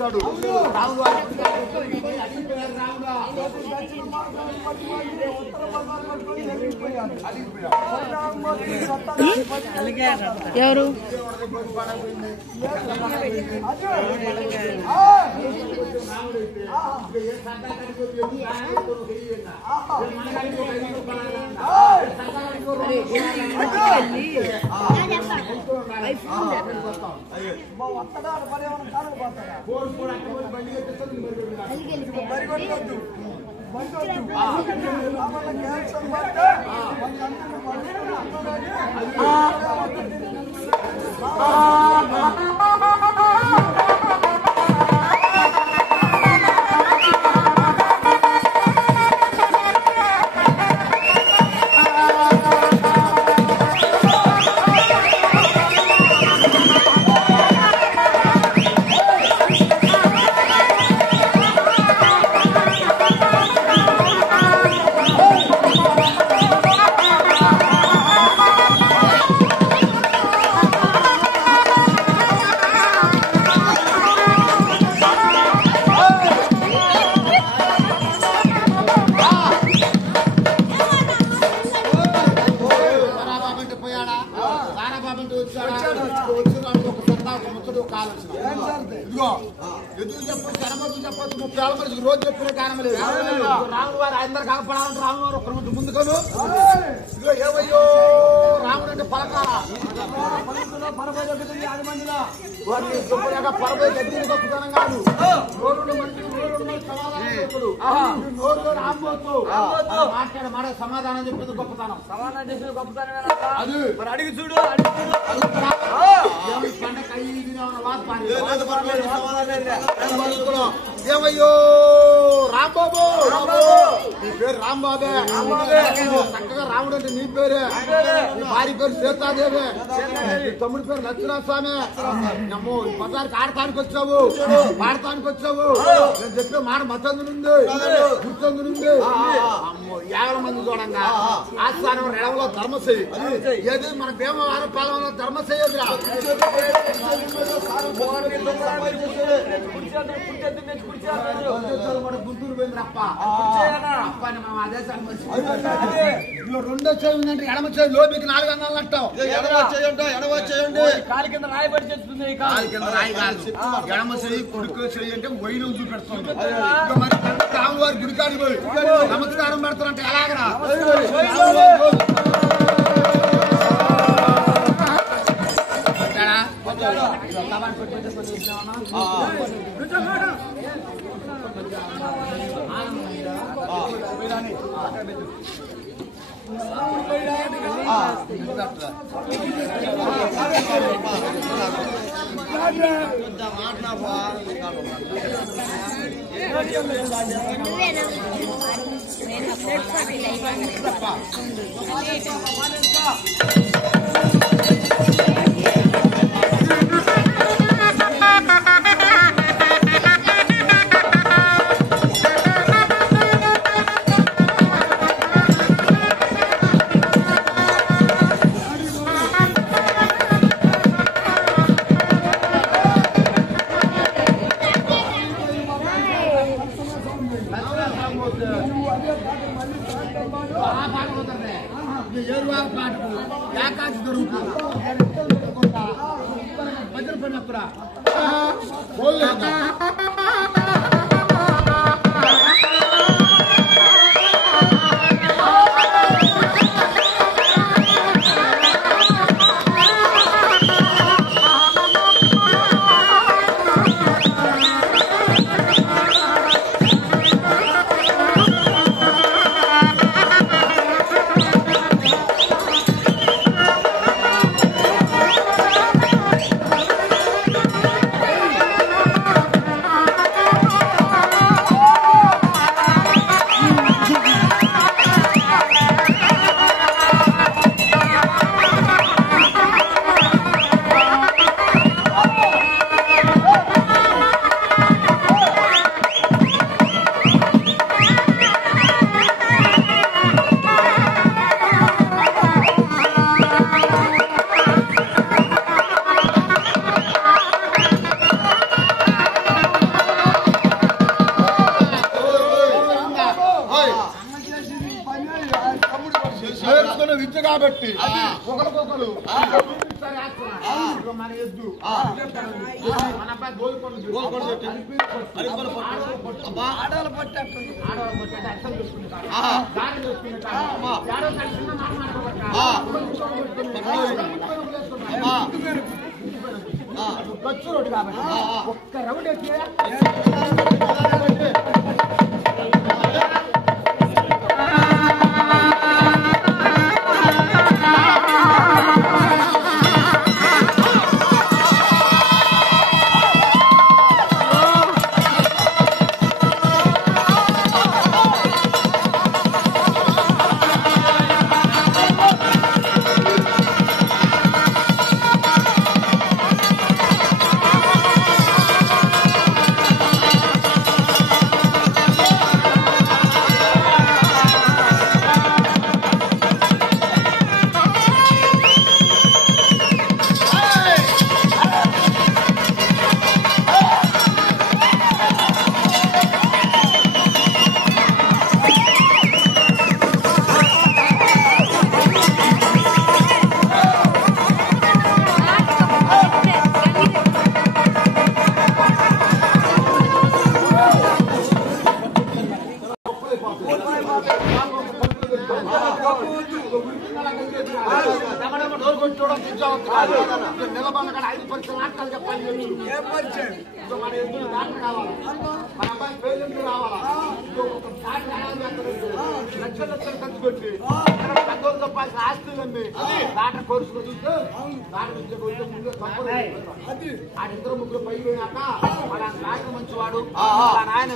వచ్చాడు రాముడు ఎవరు రోజు చెప్పిన కారణం లేదు రాముడు వారు అందరు కాపాడాలంటే రాముడు వారు ఒక్క ముందుకోను ఏవయ్యో రాముడు అంటే పలకాల పరభై గడ్డి గొప్పతనం కాదు నోరు మాట్లాడే మాట సమాధానం చెప్పేది గొప్పతనం సమాధానం చేసేది గొప్పతనం అది మరి అడిగి చూడు ఏమయ్యో రాంబాబు నీ పేరు రాంబాబే చక్కగా రాముడు అంటే నీ పేరే నీ భార్య పేరు సీతాదేవి నీ తమ్ముడి పేరు లక్ష్మణ స్వామి అమ్మో మతానికి ఆడటానికి వచ్చావు పాడటానికి వచ్చావు నేను చెప్పే మాట మతందునుంది గుర్తందునుంది అమ్మో 50 మంది చూడంగా ఆస్థానం రెడవలో ధర్మశయ్యి ఏది మన భీమవరం పాలనలో ధర్మశయ్యదిరా గుంటూరు పోయింది అప్ప అప్పని మనం అదే రెండో చేయి ఉందంటే ఎడమ చేయి లోపలికి 4 అంగాలు అంటావు ఎడమ చేయండి కాలి కింద రాయి పడి చేస్తుంది కాలి కింద రాయి కాదు ఎడమ చేయి కుడికో చేయి అంటే వైనం చూపెడుతుంది మరి రాముడు వారి గుడికాడికి పోయి నమస్కారం పెడతారంటే ఎలాగరా ఏకాశి దొరుకుతుంది భద్రపడినప్పుడు పెట్టి ఒకరికొకరు మన ఎద్దు మన అబ్బాయి గోల్కొండ ఆడవాళ్ళు పట్టి అర్థం చూసుకుంటారు దారి చూసుకుంటారు ఖర్చు రోడ్డు కాబట్టి ఒక్క రౌండ్ ఎక్కి నిలబడిన 5 పరీక్షలు నాటకాలు చెప్పాలి మన ఎదురు డాక్టర్ కావాలా మన అబ్బాయి పేరెంట్ రావాలా లక్షలు ఖర్చు పెట్టి పెద్దోళ్ళు చెప్పాల్సిన ఆస్తులన్నీ డాక్టర్ కోర్సులు చూస్తే డాక్టర్ ముందు ఆడిద్దరు ముగ్గురు పైకి పోయినాక మన నాయన మంచివాడు ఆయన